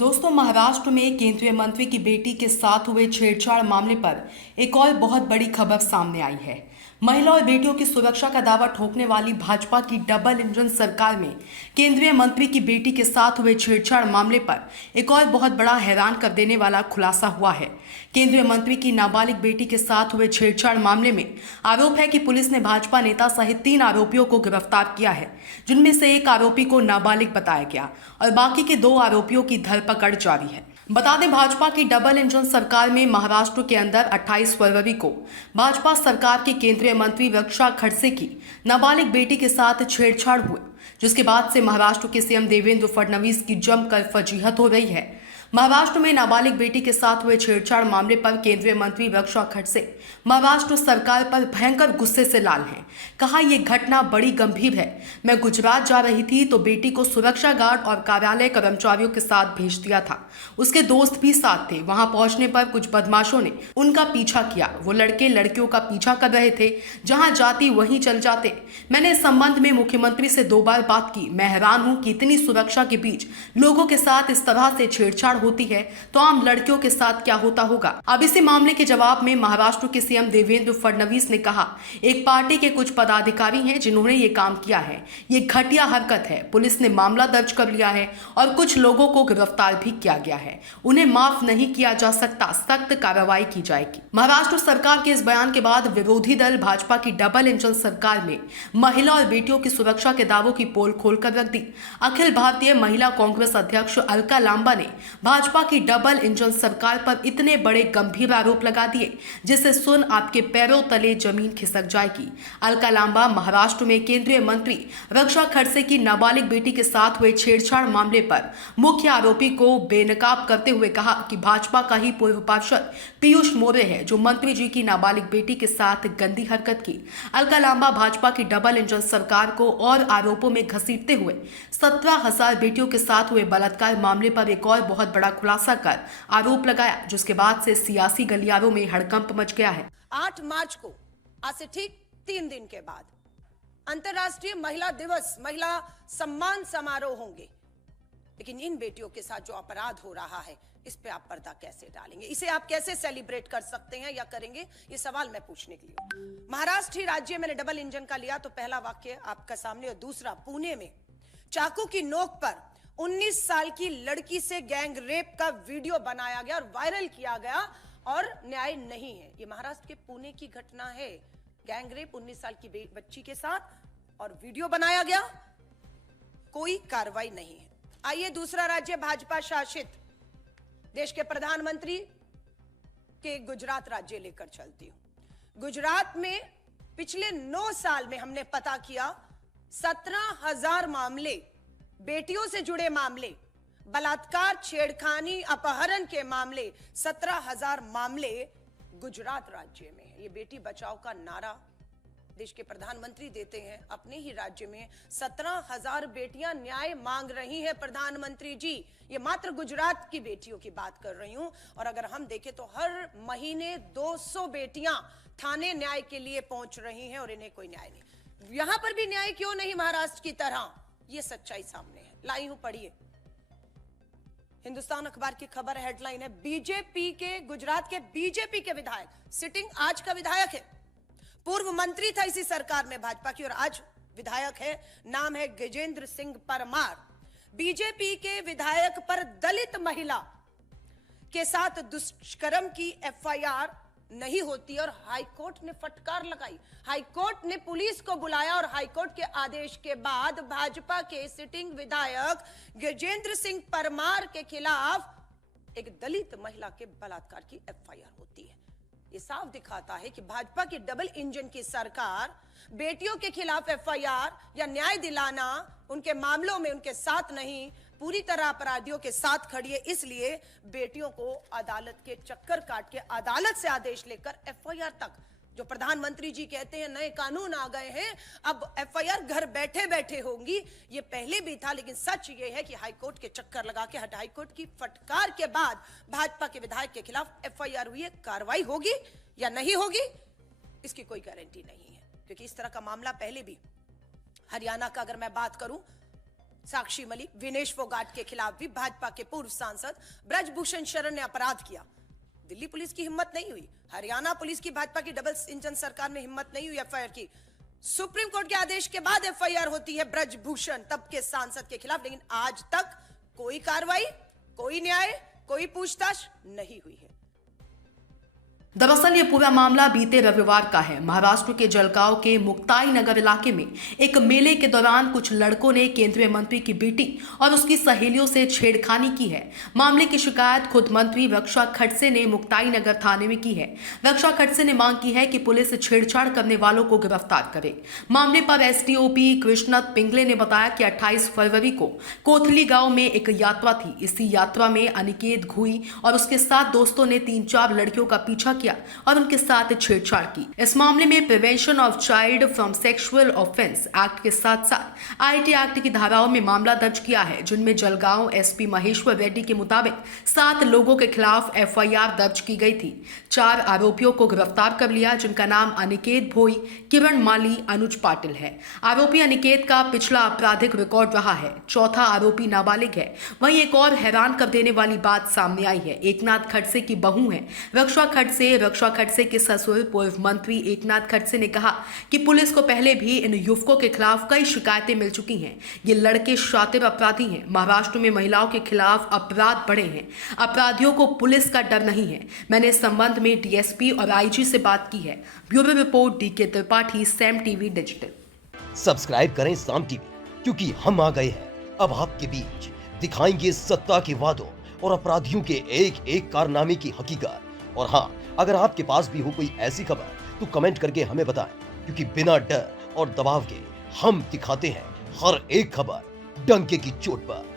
दोस्तों, महाराष्ट्र में केंद्रीय मंत्री की बेटी के साथ हुए छेड़छाड़ मामले पर एक और बहुत बड़ी खबर सामने आई है। महिला और बेटियों की सुरक्षा का दावा ठोकने वाली भाजपा की डबल इंजन सरकार में केंद्रीय मंत्री की बेटी के साथ हुए छेड़छाड़ मामले पर एक और बहुत बड़ा हैरान कर देने वाला खुलासा हुआ है। केंद्रीय मंत्री की नाबालिग बेटी के साथ हुए छेड़छाड़ मामले में आरोप है कि पुलिस ने भाजपा नेता सहित 3 आरोपियों को गिरफ्तार किया है, जिनमें से एक आरोपी को नाबालिग बताया गया और बाकी के 2 आरोपियों की धरपकड़ जारी है। बता दें, भाजपा की डबल इंजन सरकार में महाराष्ट्र के अंदर 28 फरवरी को भाजपा सरकार के केंद्रीय मंत्री रक्षा खड़से की नाबालिग बेटी के साथ छेड़छाड़ हुए, जिसके बाद से महाराष्ट्र के सीएम देवेंद्र फडणवीस की जमकर फजीहत हो रही है। महाराष्ट्र में नाबालिग बेटी के साथ हुए छेड़छाड़ मामले पर केंद्रीय मंत्री रक्षा खड़से महाराष्ट्र सरकार पर भयंकर गुस्से से लाल हैं। कहा, यह घटना बड़ी गंभीर है। मैं गुजरात जा रही थी तो बेटी को सुरक्षा गार्ड और कार्यालय कर्मचारियों के साथ भेज दिया था। उसके दोस्त भी साथ थे। वहां पहुंचने पर कुछ बदमाशों ने उनका पीछा किया। वो लड़के लड़कियों का पीछा कर रहे थे, जहां जाती वहीं चल जाते। मैंने इस संबंध में मुख्यमंत्री से 2 बार बात की। मैं हैरान हूं कि इतनी सुरक्षा के बीच लोगों के साथ इस तरह से छेड़छाड़ होती है तो आम लड़कियों के साथ क्या होता होगा। अब इसी मामले के जवाब में महाराष्ट्र के सीएम देवेंद्र फडणवीस ने कहा, एक पार्टी के कुछ पदाधिकारी हैं जिन्होंने ये काम किया है। ये घटिया हरकत है। पुलिस ने मामला दर्ज कर लिया है और कुछ लोगों को गिरफ्तार भी किया गया है। उन्हें माफ नहीं किया जा सकता। सख्त कार्रवाई की जाएगी। महाराष्ट्र सरकार के इस बयान के बाद विरोधी दल भाजपा की डबल इंजन सरकार में महिला और बेटियों की सुरक्षा के दावों की पोल खोलकर रख दी। अखिल भारतीय महिला कांग्रेस अध्यक्ष अलका लांबा ने भाजपा की डबल इंजन सरकार पर इतने बड़े गंभीर आरोप लगा दिए जिसे सुन आपके पैरों तले जमीन खिसक जाएगी। अलका लांबा महाराष्ट्र में केंद्रीय मंत्री रक्षा खड़से की नाबालिग बेटी के साथ हुए छेड़छाड़ मामले पर मुख्य आरोपी को बेनकाब करते हुए कहा कि भाजपा का ही पूर्व पार्षद पीयूष मोरे है जो मंत्री जी की नाबालिग बेटी के साथ गंदी हरकत की। अलका लांबा भाजपा की डबल इंजन सरकार को और आरोपों में घसीटते हुए 17,000 बेटियों के साथ हुए बलात्कार मामले पर एक और बहुत बड़ा खुलासा कर आरोप लगाया, जिसके बाद से सियासी गलियारों में हड़कंप मच गया है। 8 मार्च को, आज से ठीक 3 दिन के बाद अंतर्राष्ट्रीय महिला दिवस, महिला सम्मान समारोह होंगे, लेकिन इन बेटियों के साथ जो अपराध हो रहा है इस पे आप पर्दा कैसे डालेंगे? इसे आप कैसे सेलिब्रेट कर सकते हैं या करेंगे? ये सवाल मैं पूछने के लिए। महाराष्ट्र ही राज्य मैंने डबल इंजन का लिया तो पहला वाक्य आपका सामने, और दूसरा, पुणे में चाकू की नोक पर 19 साल की लड़की से गैंग रेप का वीडियो बनाया गया और वायरल किया गया और न्याय नहीं है। ये महाराष्ट्र के पुणे की घटना है। गैंग रेप 19 साल की बच्ची के साथ और वीडियो बनाया गया, कोई कार्रवाई नहीं है। आइए दूसरा राज्य, भाजपा शासित देश के प्रधानमंत्री के गुजरात राज्य लेकर चलती हूं। गुजरात में पिछले 9 साल में हमने पता किया 17,000 मामले, बेटियों से जुड़े मामले, बलात्कार, छेड़खानी, अपहरण के मामले, 17,000 मामले गुजरात राज्य में है। ये बेटी बचाओ का नारा देश के प्रधानमंत्री देते हैं अपने ही राज्य में। 17,000 बेटियां न्याय मांग रही हैं प्रधानमंत्री जी। ये मात्र गुजरात की बेटियों की बात कर रही हूं। और अगर हम देखें तो हर महीने 200 बेटियां थाने न्याय के लिए पहुंच रही हैं और इन्हें कोई न्याय नहीं। यहां पर भी न्याय क्यों नहीं महाराष्ट्र की तरह? ये सच्चाई सामने है। लाई हूं, पढ़िए। हिंदुस्तान अखबार की खबर, हेडलाइन है, बीजेपी के, गुजरात के बीजेपी के विधायक, सिटिंग आज का विधायक है, पूर्व मंत्री था इसी सरकार में भाजपा की और आज विधायक है, नाम है गजेंद्र सिंह परमार। बीजेपी के विधायक पर दलित महिला के साथ दुष्कर्म की एफआईआर नहीं होती और हाईकोर्ट ने फटकार लगाई। हाईकोर्ट ने पुलिस को बुलाया और हाईकोर्ट के आदेश के बाद भाजपा के सिटिंग विधायक गजेंद्र सिंह परमार के खिलाफ एक दलित महिला के बलात्कार की एफआईआर होती है। ये साफ दिखाता है कि भाजपा की डबल इंजन की सरकार बेटियों के खिलाफ एफआईआर या न्याय दिलाना, उनके मामलों में उनके साथ नहीं, पूरी तरह अपराधियों के साथ खड़ी है। इसलिए बेटियों को अदालत के चक्कर काट के अदालत से आदेश लेकर एफआईआर तक, जो प्रधानमंत्री जी कहते हैं नए कानून आ गए हैं, अब एफआईआर घर बैठे बैठे होंगी। ये पहले भी था, लेकिन सच ये है कि हाईकोर्ट के चक्कर लगा के हाईकोर्ट की फटकार के बाद भाजपा के विधायक के खिलाफ एफआईआर हुई है। कार्रवाई होगी या नहीं होगी इसकी कोई गारंटी नहीं है, क्योंकि इस तरह का मामला पहले भी, हरियाणा का अगर मैं बात करूं साक्षी मलिक, विनेश फोगाट के खिलाफ भी भाजपा के पूर्व सांसद ब्रजभूषण शरण ने अपराध किया। दिल्ली पुलिस की हिम्मत नहीं हुई, हरियाणा पुलिस की, भाजपा की डबल इंजन सरकार में हिम्मत नहीं हुई एफआईआर की। सुप्रीम कोर्ट के आदेश के बाद एफआईआर होती है ब्रजभूषण तब के सांसद के खिलाफ, लेकिन आज तक कोई कार्रवाई, कोई न्याय, कोई पूछताछ नहीं हुई है। दरअसल ये पूरा मामला बीते रविवार का है। महाराष्ट्र के जलगांव के मुक्ताई नगर इलाके में एक मेले के दौरान कुछ लड़कों ने केंद्रीय मंत्री की बेटी और उसकी सहेलियों से छेड़खानी की है। मामले की शिकायत खुद मंत्री रक्षा खड़से ने मुक्ताई नगर थाने में की है। रक्षा खड़से ने मांग की है कि पुलिस छेड़छाड़ करने वालों को गिरफ्तार करे। मामले पर एसडीओपी कृष्णत पिंगले ने बताया कि 28 फरवरी को कोथली गांव में एक यात्रा थी। इसी यात्रा में अनिकेत घुई और उसके साथ दोस्तों ने 3-4 लड़कियों का पीछा किया और उनके साथ छेड़छाड़ की। इस मामले में prevention of child from sexual offence act के साथ साथ आईटी एक्ट की धाराओं में मामला दर्ज किया है, जिनमें जलगांव एसपी महेश्वर रेड्डी के मुताबिक 7 लोगों के खिलाफ एफआईआर दर्ज की गई थी। 4 आरोपियों को गिरफ्तार कर लिया, जिनका नाम अनिकेत भोई, किरण माली, अनुज पाटिल है। आरोपी अनिकेत का पिछला आपराधिक रिकॉर्ड रहा है। चौथा आरोपी नाबालिग है। वहीं एक और हैरान कर देने वाली बात सामने आई है। एकनाथ खड़से की बहू है रक्षा खड़से के ससुर पूर्व मंत्री एकनाथ खड़से ने कहा कि पुलिस को पहले भी इन युवकों के खिलाफ कई शिकायतें मिल चुकी हैं। ये लड़के शातिर अपराधी हैं। महाराष्ट्र में महिलाओं के खिलाफ अपराध बढ़े हैं। अपराधियों को पुलिस का डर नहीं है। मैंने इस संबंध में डीएसपी और आईजी से बात की है। Bureau report D K Tripathi, Saam TV digital. Subscribe करें साम टीवी, क्योंकि हम आ गए हैं अब आपके बीच। दिखाएंगे सत्ता के वादों और अपराधियों के एक एक कारनामे की हकीकत। और हाँ, अगर आपके पास भी हो कोई ऐसी खबर तो कमेंट करके हमें बताएं, क्योंकि बिना डर और दबाव के हम दिखाते हैं हर एक खबर डंके की चोट पर।